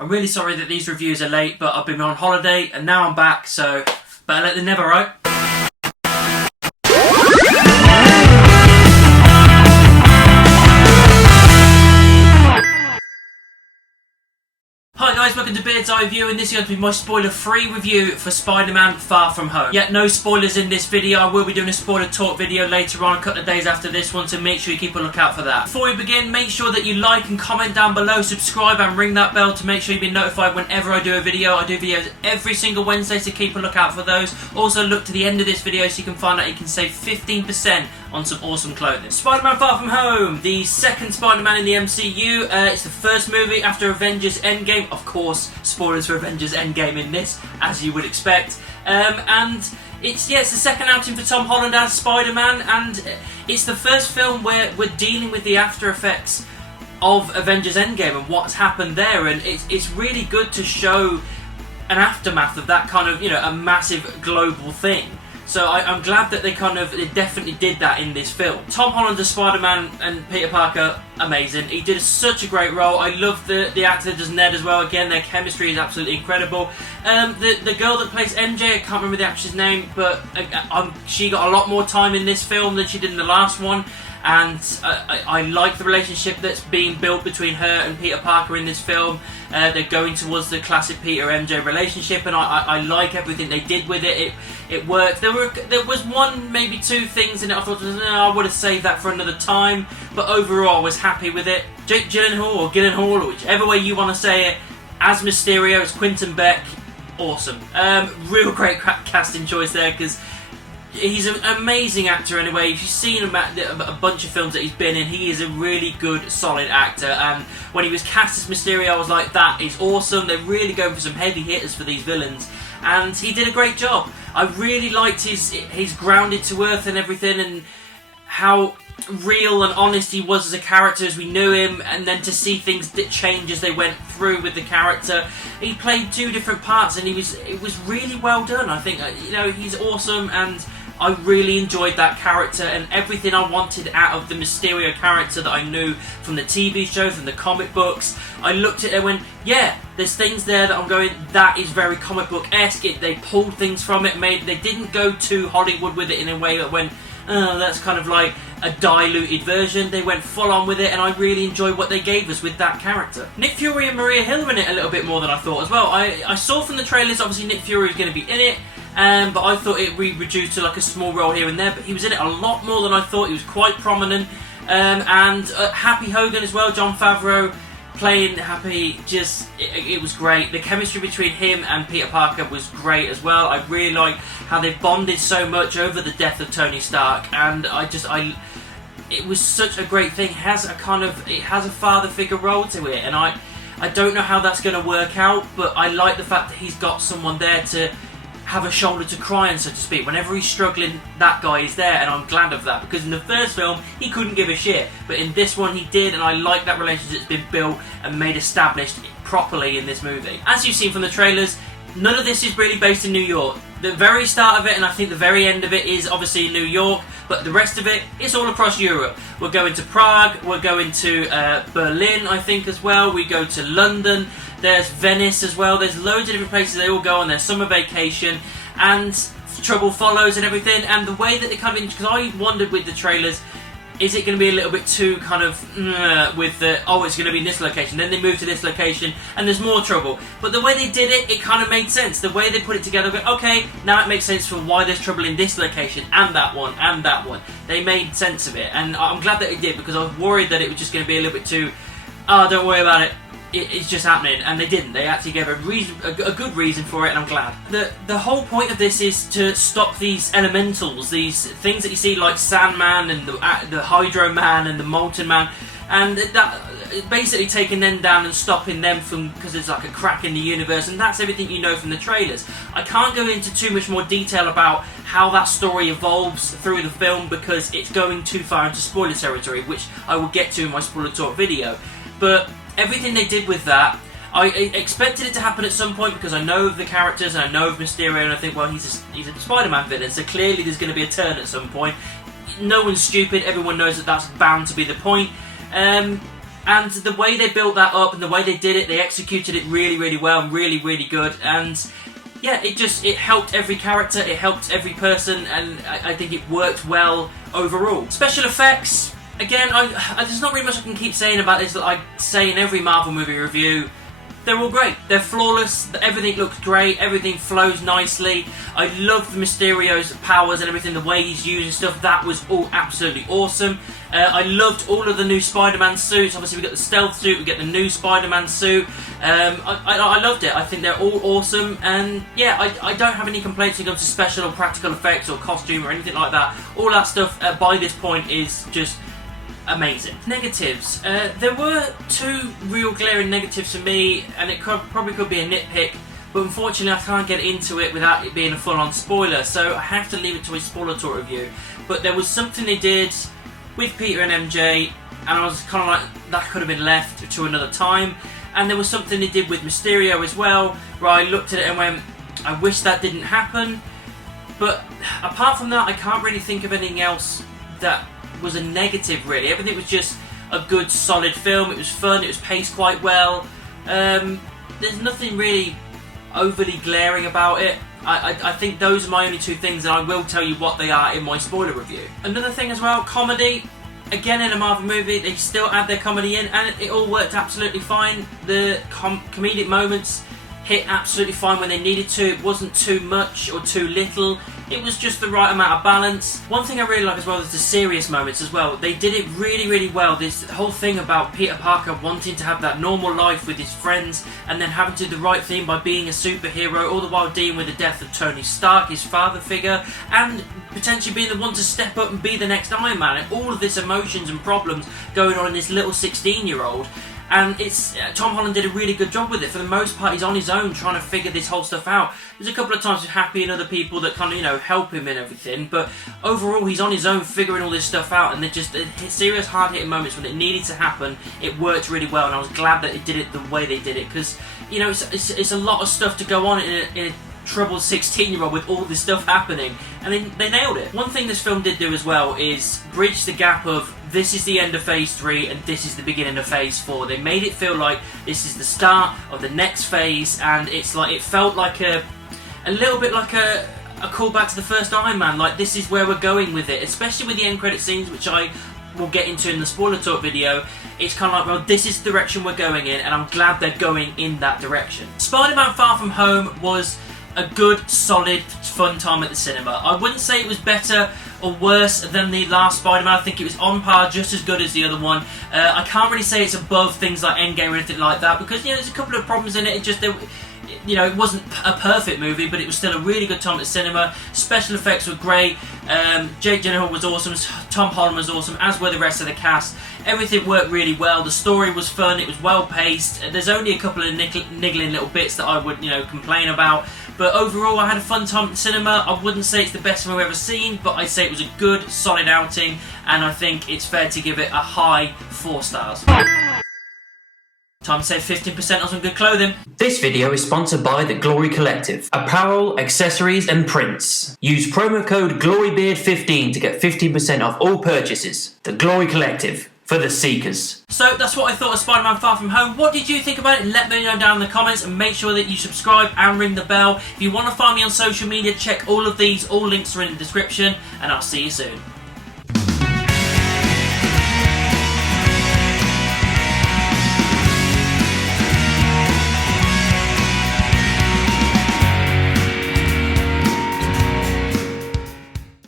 I'm really sorry that these reviews are late, but I've been on holiday and now I'm back, so better late than never, right? Hi guys, welcome to Beard's Eye View, and this is going to be my spoiler-free review for Spider-Man Far From Home. Yet no spoilers in this video. I will be doing a spoiler talk video later on, a couple of days after this one, so make sure you keep a lookout for that. Before we begin, make sure that you like and comment down below, subscribe and ring that bell to make sure you've been notified whenever I do a video. I do videos every single Wednesday, so keep a lookout for those. Also look to the end of this video so you can find out you can save 15% on some awesome clothing. Spider-Man Far From Home, the second Spider-Man in the MCU. It's the first movie after Avengers Endgame. Of course, spoilers for Avengers Endgame in this, as you would expect. And it's the second outing for Tom Holland as Spider-Man, and it's the first film where we're dealing with the after effects of Avengers Endgame and what's happened there, and it's really good to show an aftermath of that kind of, a massive global thing. So I'm glad that they definitely did that in this film. Tom Holland as Spider-Man and Peter Parker, amazing. He did such a great role. I love the actor that does Ned as well. Again, their chemistry is absolutely incredible. The girl that plays MJ, I can't remember the actress's name, but she got a lot more time in this film than she did in the last one. And I like the relationship that's being built between her and Peter Parker in this film. They're going towards the classic Peter-MJ relationship, and I like everything they did with it. It worked. There was one, maybe two things in it I thought, I would have saved that for another time, but overall I was happy with it. Jake Gyllenhaal, or Gyllenhaal, or whichever way you want to say it, as Mysterio, as Quentin Beck, awesome. Real great casting choice there, because he's an amazing actor anyway. If you've seen him at a bunch of films that he's been in, he is a really good, solid actor. And when he was cast as Mysterio, I was like, that is awesome. They're really going for some heavy hitters for these villains. And he did a great job. I really liked his grounded to earth and everything, and how real and honest he was as a character as we knew him, and then to see things change as they went through with the character. He played two different parts, and it was really well done. I think he's awesome, and I really enjoyed that character and everything I wanted out of the Mysterio character that I knew from the TV show, from the comic books. I looked at it and went, yeah, there's things there that I'm going, that is very comic book-esque. They pulled things from it, they didn't go too Hollywood with it in a way that went, oh, that's kind of like a diluted version. They went full on with it, and I really enjoyed what they gave us with that character. Nick Fury and Maria Hill are in it a little bit more than I thought as well. I saw from the trailers, obviously Nick Fury was going to be in it, but I thought it would be reduced to like a small role here and there, but he was in it a lot more than I thought. He was quite prominent. And Happy Hogan as well, Jon Favreau playing Happy, it was great. The chemistry between him and Peter Parker was great as well. I really like how they bonded so much over the death of Tony Stark, and it was such a great thing. It has a father figure role to it, and I don't know how that's going to work out, but I like the fact that he's got someone there to have a shoulder to cry on, so to speak. Whenever he's struggling, that guy is there, and I'm glad of that, because in the first film he couldn't give a shit, but in this one he did, and I like that relationship that's been built and made established properly in this movie. As you've seen from the trailers, none of this is really based in New York. The very start of it, and I think the very end of it, is obviously New York, but the rest of it is all across Europe. We're going to Prague, we're going to Berlin, I think, as well. We go to London, there's Venice as well. There's loads of different places they all go on their summer vacation, and trouble follows and everything. And the way that they come in, because I wondered with the trailers, is it going to be a little bit too with the, oh, it's going to be in this location, then they move to this location and there's more trouble. But the way they did it, it kind of made sense. The way they put it together, okay, now it makes sense for why there's trouble in this location and that one and that one. They made sense of it, and I'm glad that they did, because I was worried that it was just going to be a little bit too, oh, don't worry about it, it's just happening, and they didn't. They actually gave a good reason for it, and I'm glad. The whole point of this is to stop these elementals, these things that you see like Sandman and the Hydro Man and the Molten Man, and that basically taking them down and stopping them from, because there's like a crack in the universe, and that's everything you know from the trailers. I can't go into too much more detail about how that story evolves through the film, because it's going too far into spoiler territory, which I will get to in my spoiler talk video. But everything they did with that, I expected it to happen at some point, because I know of the characters and I know of Mysterio, and I think, well, he's a Spider-Man villain, so clearly there's going to be a turn at some point. No one's stupid, everyone knows that that's bound to be the point. And the way they built that up and the way they did it, they executed it really, really well and really, really good. And yeah, it helped every character, it helped every person, and I think it worked well overall. Special effects, again, there's not really much I can keep saying about this that I say in every Marvel movie review. They're all great. They're flawless. Everything looks great. Everything flows nicely. I love Mysterio's powers and everything, the way he's using stuff. That was all absolutely awesome. I loved all of the new Spider-Man suits. Obviously, we got the stealth suit. We get the new Spider-Man suit. I loved it. I think they're all awesome. And yeah, I don't have any complaints when it comes to special or practical effects or costume or anything like that. All that stuff by this point is just amazing. Negatives. There were two real glaring negatives for me, and it probably could be a nitpick, but unfortunately I can't get into it without it being a full-on spoiler, so I have to leave it to a spoiler talk review. But there was something they did with Peter and MJ, and I was kind of like, that could have been left to another time. And there was something they did with Mysterio as well, where I looked at it and went, I wish that didn't happen. But apart from that, I can't really think of anything else that was a negative, really. Everything was just a good, solid film. It was fun, it was paced quite well. There's nothing really overly glaring about it. I think those are my only two things, and I will tell you what they are in my spoiler review. Another thing as well, comedy. Again, in a Marvel movie, they still add their comedy in, and it all worked absolutely fine. The comedic moments hit absolutely fine when they needed to. It wasn't too much or too little. It was just the right amount of balance. One thing I really like as well is the serious moments as well. They did it really, really well. This whole thing about Peter Parker wanting to have that normal life with his friends and then having to do the right thing by being a superhero, all the while dealing with the death of Tony Stark, his father figure, and potentially being the one to step up and be the next Iron Man. And all of this emotions and problems going on in this little 16-year-old. And Tom Holland did a really good job with it. For the most part, he's on his own trying to figure this whole stuff out. There's a couple of times with Happy and other people that kind of, help him and everything. But overall, he's on his own figuring all this stuff out. And they're just serious, hard-hitting moments when it needed to happen. It worked really well, and I was glad that it did it the way they did it. Because, it's a lot of stuff to go on in a troubled 16-year-old with all this stuff happening, and they nailed it. One thing this film did do as well is bridge the gap of this is the end of Phase 3 and this is the beginning of Phase 4. They made it feel like this is the start of the next phase, and it felt like a little bit like a callback to the first Iron Man. Like, this is where we're going with it, especially with the end credit scenes, which I will get into in the spoiler talk video. It's kind of like, well, this is the direction we're going in, and I'm glad they're going in that direction. Spider-Man Far From Home was a good, solid, fun time at the cinema. I wouldn't say it was better or worse than the last Spider-Man. I think it was on par, just as good as the other one. I can't really say it's above things like Endgame or anything like that, because there's a couple of problems in it. It wasn't a perfect movie, but it was still a really good time at the cinema. Special effects were great. Jake Gyllenhaal was awesome. Tom Holland was awesome, as were the rest of the cast. Everything worked really well. The story was fun. It was well paced. There's only a couple of niggling little bits that I would, complain about. But overall, I had a fun time at the cinema. I wouldn't say it's the best film I've ever seen, but I'd say it was a good, solid outing, and I think it's fair to give it a high 4 stars. Time to save 15% on some good clothing. This video is sponsored by the LBRY Collective. Apparel, accessories and prints. Use promo code GLORYBEARD15 to get 15% off all purchases. The LBRY Collective. For the seekers. So that's what I thought of Spider-Man Far From Home. What did you think about it? Let me know down in the comments, and make sure that you subscribe and ring the bell. If you want to find me on social media, check all of these. All links are in the description, and I'll see you soon.